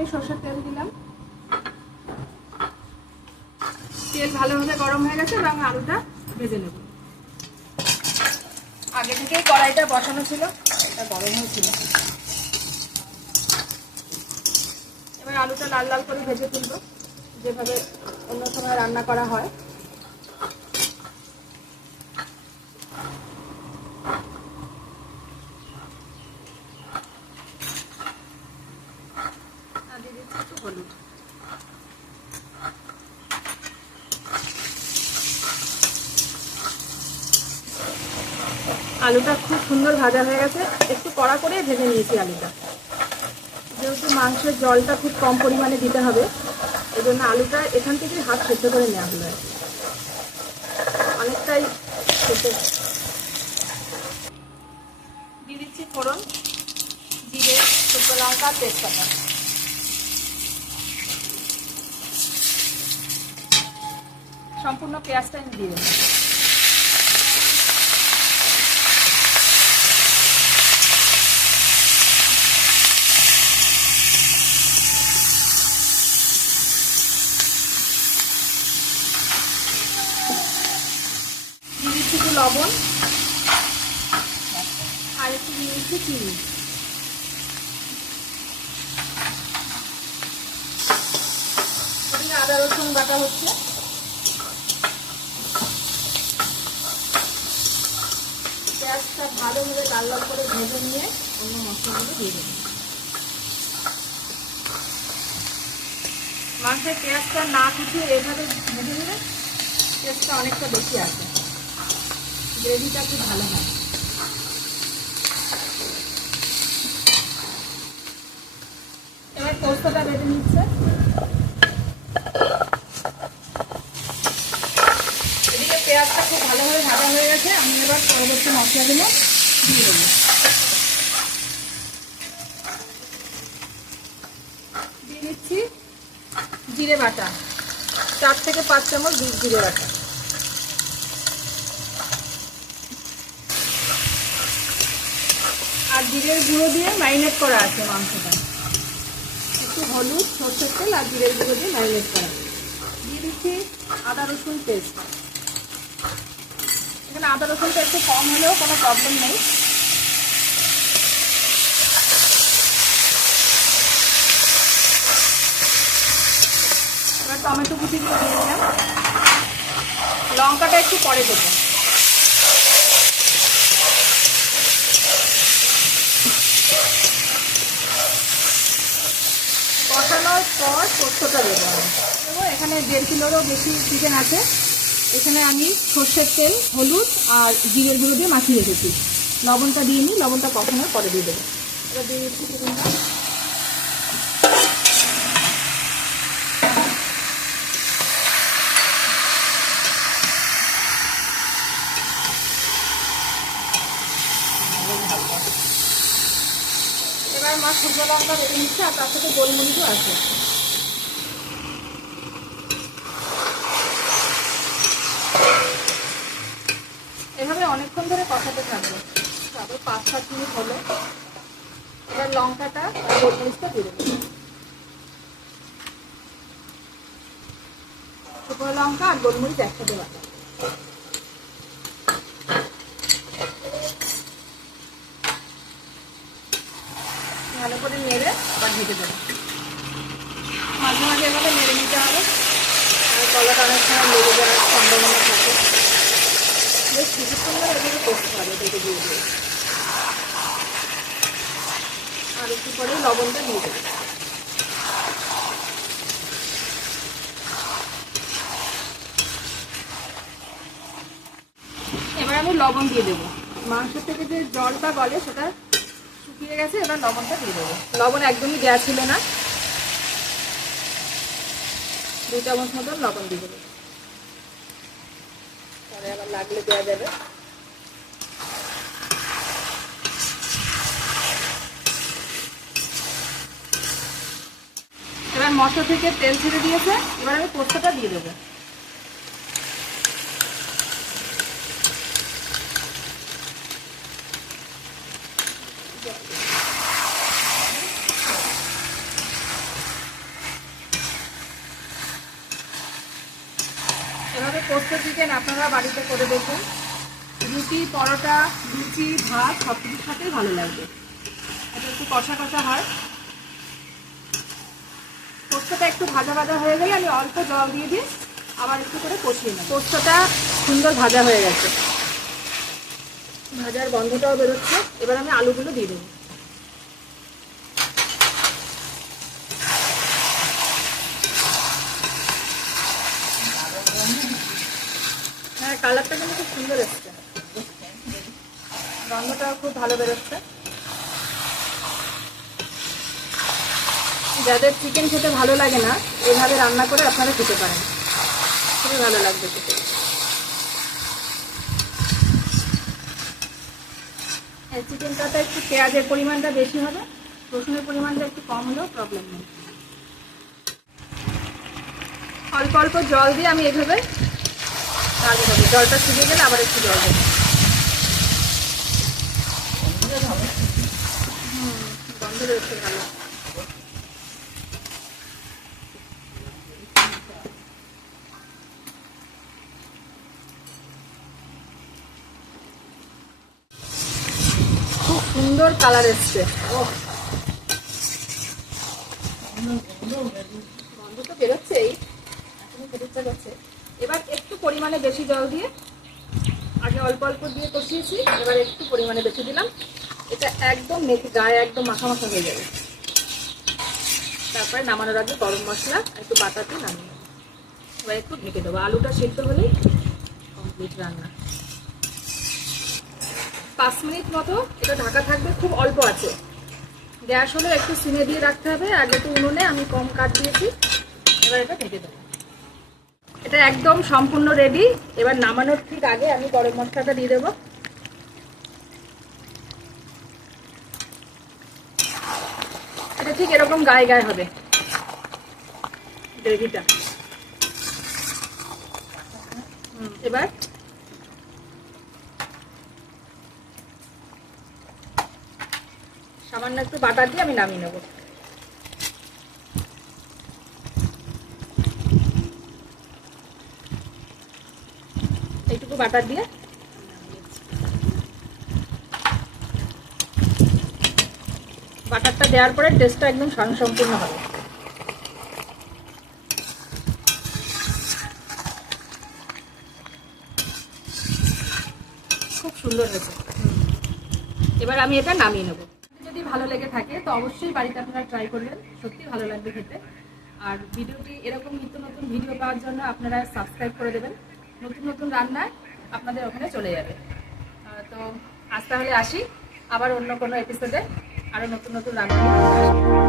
আমি সর্ষের তেল দিলাম। তেল ভালোভাবে গরম হয়ে গেছে এবং আলুটা ভেজে নেব। আগে থেকে কড়াইটা বসানো ছিল, এটা গরম হয়েছিল। এবার আলুটা লাল লাল করে ভেজে তুলব, যেভাবে অন্য সময় রান্না করা হয় আর দিয়ে দিচ্ছি একটু আলুটা খুব সুন্দর ভাজা হয়ে গেছে। একটু কড়া করে ভেজে নিয়েছি আলুটা। যেহেতু মাংসের জলটা খুব কম পরিমাণে দিতে হবে এই জন্য আলুটা এখান থেকে হাত সেদ্ধ করে নেওয়া হলো অনেকটাই দিয়ে দিচ্ছি ফোড়ন, জিরে, শুকনো লঙ্কা, তেজপাতা। সম্পূর্ণ পেঁয়াজটা আমি দিয়ে লবণ আর একটু দিয়ে দিচ্ছি চিনি। আদা রসুন বাটা হচ্ছে। পেঁয়াজটা ভালোভাবে লাল লাল করে ভেজে নিয়ে অন্য মশলাগুলো দিয়ে দেবো। মাংসের পেঁয়াজটা না কুচিয়ে এভাবে ভেজে নিলে পেঁয়াজটা অনেকটা বেশি আসে। গ্রেভিটা খুব ভালো হয়। এবার পোস্তটা বেটে নিচ্ছে এদিকে পেঁয়াজটা খুব ভালোভাবে ভাজা হয়ে গেছে আমি এবার পরবর্তী মশলাগুলো দিয়ে দেবো। দিয়ে দিচ্ছি জিরে বাটা। চার থেকে পাঁচ চামচ জিরে বাটা। আর জিরের গুঁড়ো দিয়ে ম্যারিনেট করা আছে মাংসটা। একটু হলুদ, সর্ষের তেল আর জিরের গুঁড়ো দিয়ে ম্যারিনেট করা। দিয়ে দিচ্ছি আদা রসুন পেস্ট এখানে আদা রসুনটা একটু কম হলেও কোনো প্রবলেম নেই। টমেটো কুচিগুলো দিলাম। লঙ্কাটা একটু পরে দেবো। কষানোর পর পোস্তটা দেবো। এখানে দেড় কিলোরও বেশি চিকেন আছে। এখানে আমি সর্ষের তেল, হলুদ আর জিরের গুঁড়ো দিয়ে মাখিয়ে রেখেছি। লবণটা দিয়ে নিই লবণটা কখনো পরে দিয়ে দেবো। এবার দিয়ে দিচ্ছি এবার মা শুকনো লঙ্কা বেটে নিচ্ছে আর তার সাথে গোলমরিচও আছে এভাবে অনেকক্ষণ ধরে কষাতে থাকব। তারপর পাঁচ সাত মিনিট হলো। এবার লঙ্কাটা গোলমরিচটা দিয়ে দেবো। শুকনো লঙ্কা আর গোলমরিচ একসাথে বাটা ভালো করে নেড়ে আবার ঢেকে দেবো মাঝে মাঝে এভাবে নেড়ে নিতে হবে আর কলাটা অনেক সময় লেগে যাওয়ার সম্ভাবনা থাকে বেশ কিছুক্ষণ ধরে এভাবে করতে হবে দিয়ে দিয়ে আর একটু পরে লবণটা দিয়ে দেবো। এবার আমি লবণ দিয়ে দেবো। মাংস থেকে যে জলটা গলে সেটা শুকিয়ে গেছে, এবার লবণটা দিয়ে দেবো। লবণ একদমই দেওয়া ছিল না। দু চামচ মতন লবণ দিয়ে দেবো। লাগলে দেওয়া যাবে। এবার মশলা থেকে তেল ছেড়ে দিয়েছে এবার আমি পোস্তটা দিয়ে দেবো। চিকেন আপনারা বাড়িতে করে দেখুন। রুটি, পরোটা, লুচি, ভাত সব কিছুর সাথেই ভালো লাগবে। এটা একটু কষা কষা হয়। পোস্তটা একটু ভাজা ভাজা হয়ে গেলে আমি অল্প জল দিয়ে দিয়ে আবার একটু করে কষিয়ে নেব। পোস্তটা সুন্দর ভাজা হয়ে গেছে। ভাজার গন্ধটাও বেরোচ্ছে। এবার আমি আলুগুলো দিয়ে দেবো হ্যাঁ কালারটা কিন্তু খুব সুন্দর এসছে। গন্ধটাও খুব ভালো বেরোচ্ছে। যাদের চিকেন খেতে ভালো লাগে না, এভাবে রান্না করে আপনারা খেতে পারেন। খুবই ভালো লাগবে খেতে। এই চিকেনটাতে একটু পেঁয়াজের পরিমাণটা বেশি হবে। রসুনের পরিমাণটা একটু কম হলেও প্রবলেম নেই। অল্প অল্প জল দিয়ে আমি এভাবে রাখতে হবে। জলটা শুকিয়ে গেলে আবার একটু জল দেবো। বেরোচ্ছে খুব সুন্দর কালার এসছে। গন্ধ তো বেরোচ্ছেই। এখনও করছে। এবার একটু পরিমাণে বেশি জল দিয়ে আগে অল্প অল্প দিয়ে কষিয়েছি, এবার একটু পরিমাণে বেশি দিলাম। এটা একদম মেথি গায়ে একদম মাখা মাখা হয়ে যাবে। তারপরে নামানোর আগে গরম মশলা, একটু বাটাতে নামিয়ে। এবার একটু ঢেকে দেবো। আলুটা সেদ্ধ হলেই কমপ্লিট রান্না। পাঁচ মিনিট মতো এটা ঢাকা থাকবে, খুব অল্প আছে। গ্যাস হলে একটু সিমে দিয়ে রাখতে হবে আগে তো উনুনে আমি কম কাট দিয়েছি, এবার এটা ঢেকে দেবো। এটা একদম সম্পূর্ণ রেডি। এবার নামানোর ঠিক আগে আমি গরম মশলাটা দিয়ে দেবো। এটা ঠিক এরকম গায়ে গায়ে হবে, গ্রেভিটা। এবার সামান্য একটু বাটার দিয়ে আমি নামিয়ে নেব। এইটুকু বাটার দিয়ে। বাটারটা দেওয়ার পরে টেস্টটা একদম সম্পূর্ণ হবে। খুব সুন্দর হয়েছে। এবার আমি এটা নামিয়ে নেব। যদি ভালো লেগে থাকে, তো অবশ্যই বাড়িতে আপনারা ট্রাই করবেন। সত্যি ভালো লাগবে খেতে। আর ভিডিওটি এরকম নিত্য নতুন ভিডিও পাওয়ার জন্য আপনারা সাবস্ক্রাইব করে দেবেন। নতুন নতুন রান্না আপনাদের ওখানে চলে যাবে তো আজ তাহলে আসি আবার অন্য কোনো এপিসোডে আরও নতুন নতুন রান্না।